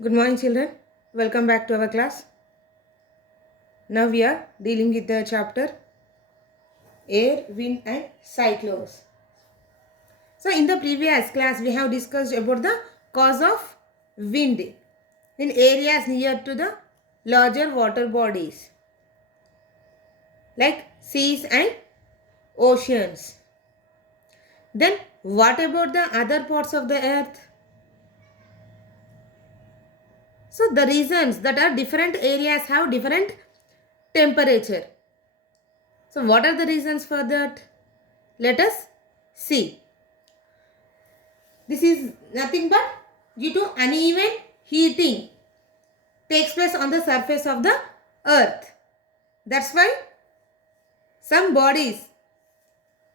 Good morning, children. Welcome back to our class. Now we are dealing with the chapter Air, Wind and Cyclones. So in the previous class, we have discussed about the cause of wind in areas near to the larger water bodies like seas and oceans. Then what about the other parts of the earth? So the reasons that are different areas have different temperature. So what are the reasons for that? Let us see. This is nothing but due to uneven heating takes place on the surface of the earth. That's why some bodies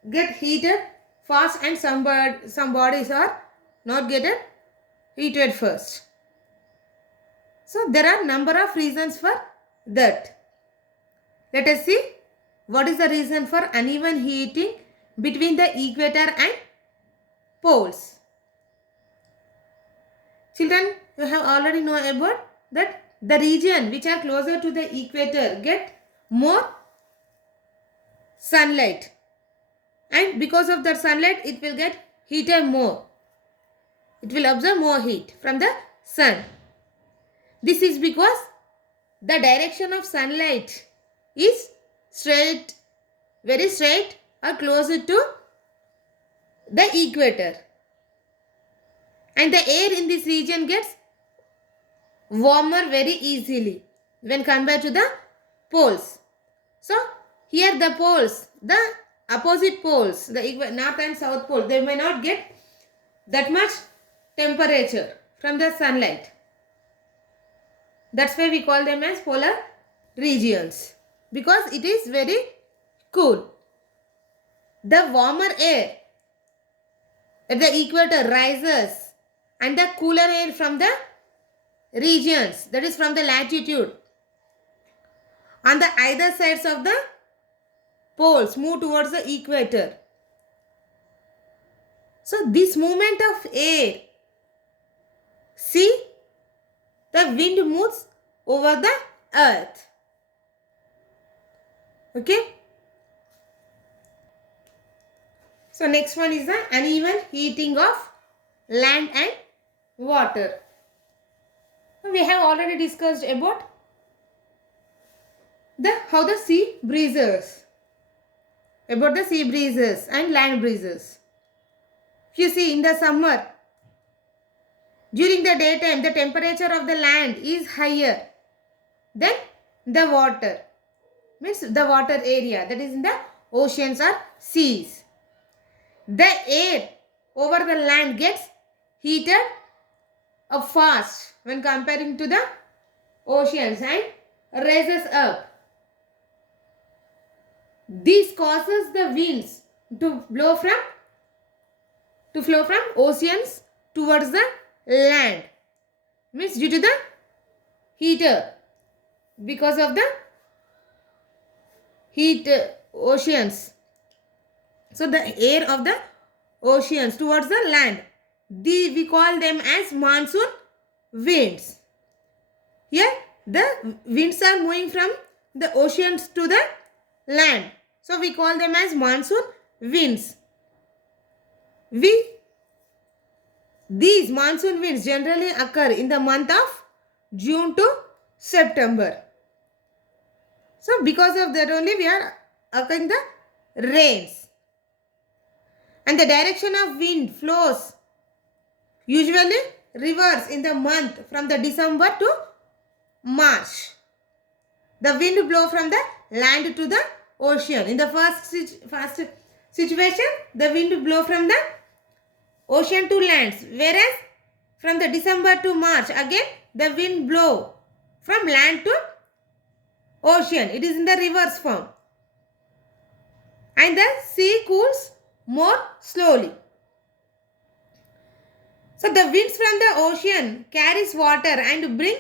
get heated fast and some bodies are not getting heated first. So there are number of reasons for that. Let us see what is the reason for uneven heating between the equator and poles. Children, you have already know about that the region which are closer to the equator get more sunlight, and because of that sunlight it will get heated more. It will absorb more heat from the sun. This is because the direction of sunlight is straight, very straight or closer to the equator, and the air in this region gets warmer very easily when compared to the poles. So here the poles, the opposite poles, the north and south pole, they may not get that much temperature from the sunlight. That's why we call them as polar regions, because it is very cool. The warmer air at the equator rises, and the cooler air from the regions, that is from the latitude, on the either sides of the poles move towards the equator. So this movement of air, see, the wind moves over the earth. Okay. So next one is the uneven heating of land and water. We have already discussed about how the sea breezes, about the sea breezes and land breezes. If you see in the summer, during the daytime, the temperature of the land is higher than the water. Means the water area, that is in the oceans or seas. The air over the land gets heated up fast when comparing to the oceans and rises up. This causes the winds to flow from oceans towards the land. Means due to the heater, because of the heat oceans. So the air of the oceans towards the land, we call them as monsoon winds. Here the winds are moving from the oceans to the land. So we call them as monsoon winds. These monsoon winds generally occur in the month of June to September. So because of that only we are occurring the rains. And the direction of wind flows usually reverse in the month from the December to March. The wind blow from the land to the ocean. In the first situation, the wind blow from the ocean to lands, whereas from the December to March, again the wind blow from land to ocean. It is in the reverse form. And the sea cools more slowly. So the winds from the ocean carries water and bring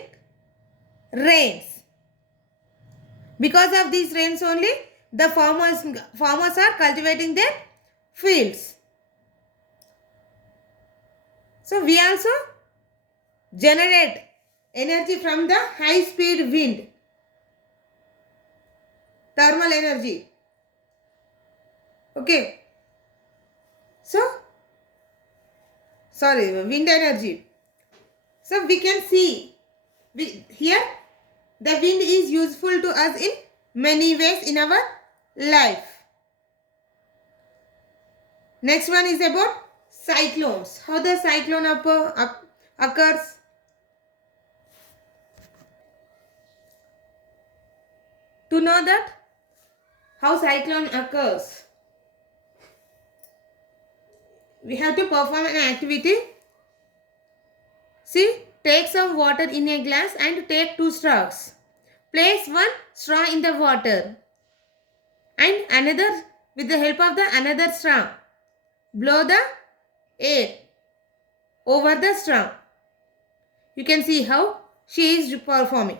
rains. Because of these rains only, the farmers are cultivating their fields. So we also generate energy from the high speed wind, thermal energy. Okay, so wind energy. So we can see here the wind is useful to us in many ways in our life. Next one is about cyclones. How the cyclone occurs. To know that how cyclone occurs, we have to perform an activity. See, take some water in a glass and take 2 straws. Place one straw in the water and another with the help of the another straw. Blow the air over the straw. You can see how she is performing.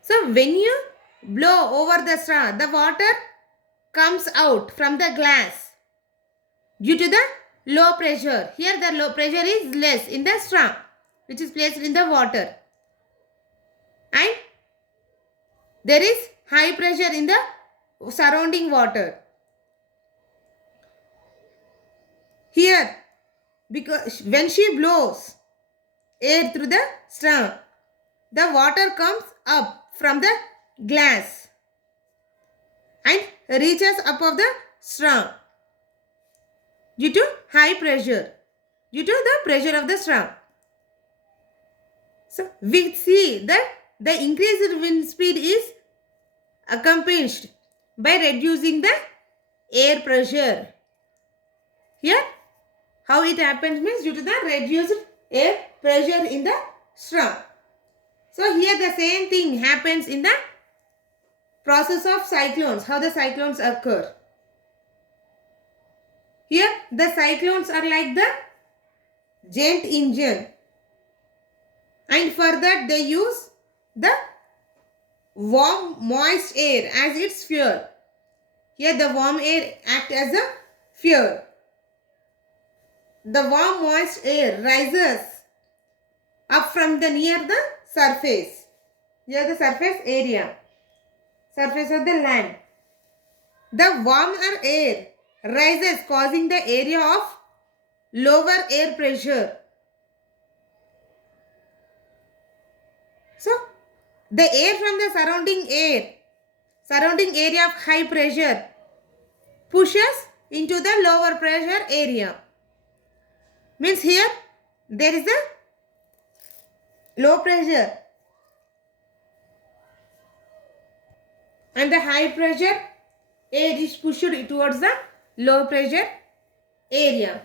So when you blow over the straw, the water comes out from the glass due to the low pressure. Here the low pressure is less in the straw which is placed in the water. And there is high pressure in the surrounding water. Here, because when she blows air through the straw, the water comes up from the glass and reaches up of the straw due to high pressure, due to the pressure of the straw. So we see that the increased wind speed is accompanied by reducing the air pressure. Here, how it happens means due to the reduced air pressure in the straw. So here the same thing happens in the process of cyclones, how the cyclones occur. Here the cyclones are like the jet engine, and for that they use the warm moist air as its fuel. Here the warm air acts as a fuel. The warm moist air rises up from the near the surface. Here the surface area, surface of the land. The warmer air rises causing the area of lower air pressure. So the air from the surrounding area of high pressure pushes into the lower pressure area. Means here there is a low pressure and the high pressure air is pushed towards the low pressure area.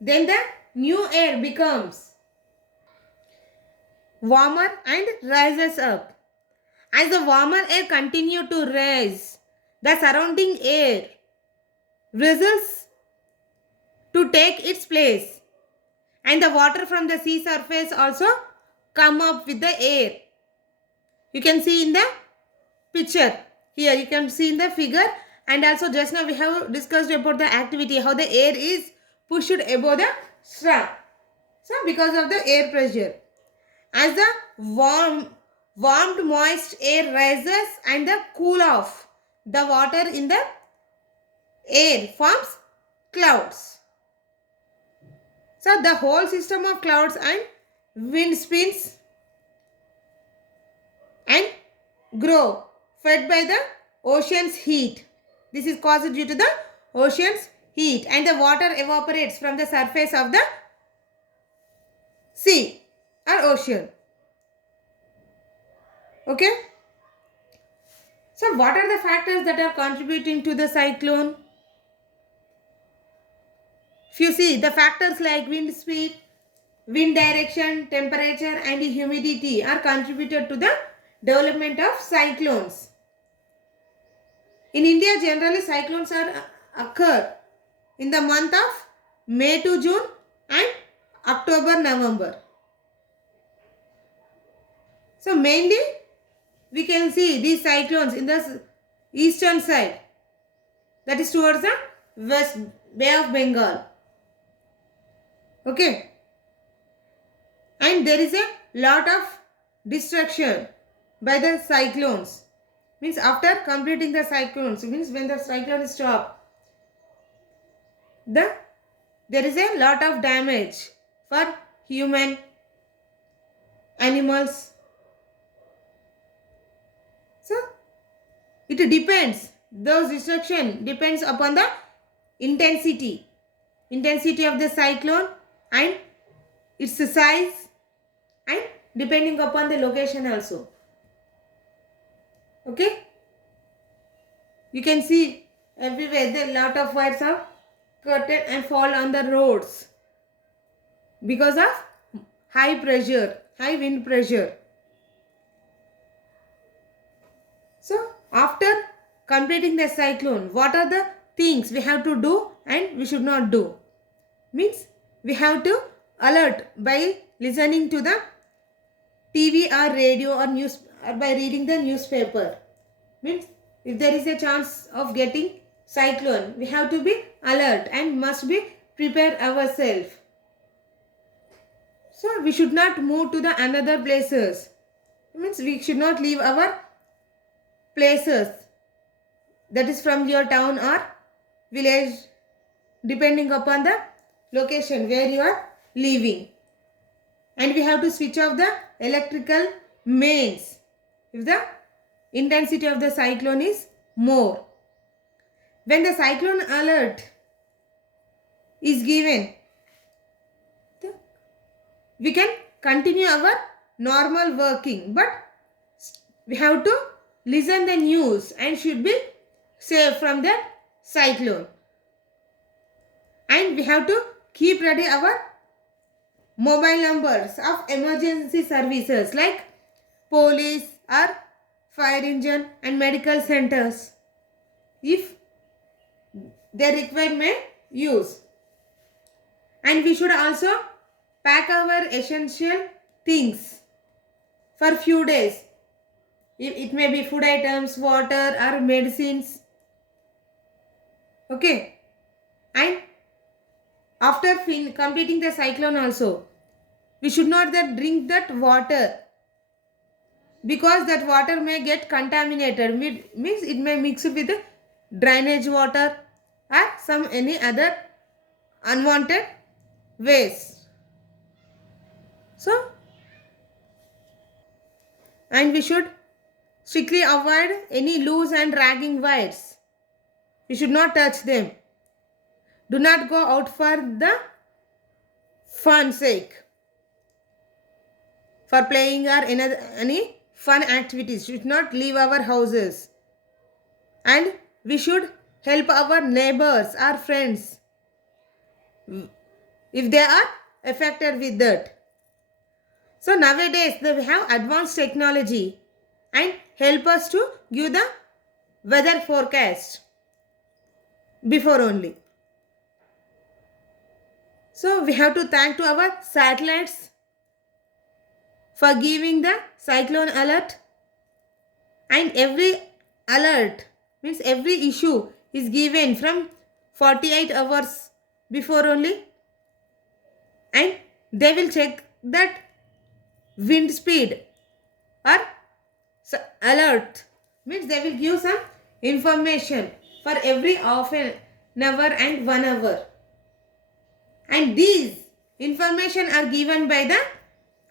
Then the new air becomes warmer and rises up. As the warmer air continues to rise, the surrounding air rises to take its place, and the water from the sea surface also come up with the air. You can see in the picture. Here you can see in the figure, and also just now we have discussed about the activity, how the air is pushed above the straw. So because of the air pressure, as the warmed moist air rises and the cool off, the water in the air forms clouds. So the whole system of clouds and wind spins and grow, fed by the ocean's heat. This is caused due to the ocean's heat, and the water evaporates from the surface of the sea or ocean. Okay. So what are the factors that are contributing to the cyclone? If you see, the factors like wind speed, wind direction, temperature and humidity are contributed to the development of cyclones. In India, generally cyclones occur in the month of May to June and October, November. So mainly we can see these cyclones in the eastern side, that is towards the West Bay of Bengal. Okay. And and there is a lot of destruction by the cyclones. Means after completing the cyclones, means when the cyclone is stopped, there is a lot of damage for human, animals. So it depends, those destruction depends upon the intensity of the cyclone and its size, and depending upon the location also. Okay, you can see everywhere the lot of wires are cut and fall on the roads because of high pressure, high wind pressure. So after completing the cyclone, what are the things we have to do and we should not do? Means we have to alert by listening to the TV or radio or news, or by reading the newspaper. Means if there is a chance of getting cyclone, we have to be alert and must be prepare ourselves. So we should not move to the another places. Means we should not leave our places, that is from your town or village, depending upon the location where you are living. And we have to switch off the electrical mains if the intensity of the cyclone is more. When the cyclone alert is given, we can continue our normal working, but we have to listen the news and should be safe from the cyclone. And we have to keep ready our mobile numbers of emergency services like police or fire engine and medical centers if they require may use. And we should also pack our essential things for few days. It may be food items, water or medicines. Okay. And after completing the cyclone also, we should not drink that water, because that water may get contaminated. Means it may mix with drainage water or some any other unwanted waste. So, and we should strictly avoid any loose and dragging wires. We should not touch them. Do not go out for the fun sake, for playing or any fun activities. We should not leave our houses. And we should help our neighbors or friends if they are affected with that. So nowadays we have advanced technology and help us to give the weather forecast before only. So we have to thank to our satellites for giving the cyclone alert, and every alert means every issue is given from 48 hours before only, and they will check that wind speed or alert, means they will give some information for every half an hour and 1 hour. And these information are given by the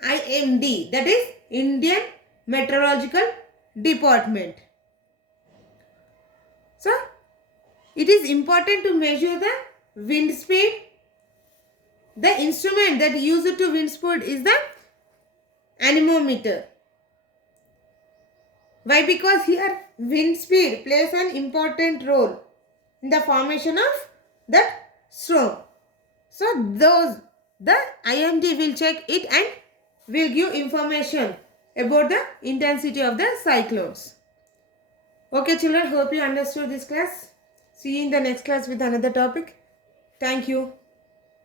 IMD, that is Indian Meteorological Department. So, it is important to measure the wind speed. The instrument that used to wind speed is the anemometer. Why? Because here wind speed plays an important role in the formation of that storm. So the IMD will check it and will give information about the intensity of the cyclones. Okay children, hope you understood this class. See you in the next class with another topic. Thank you.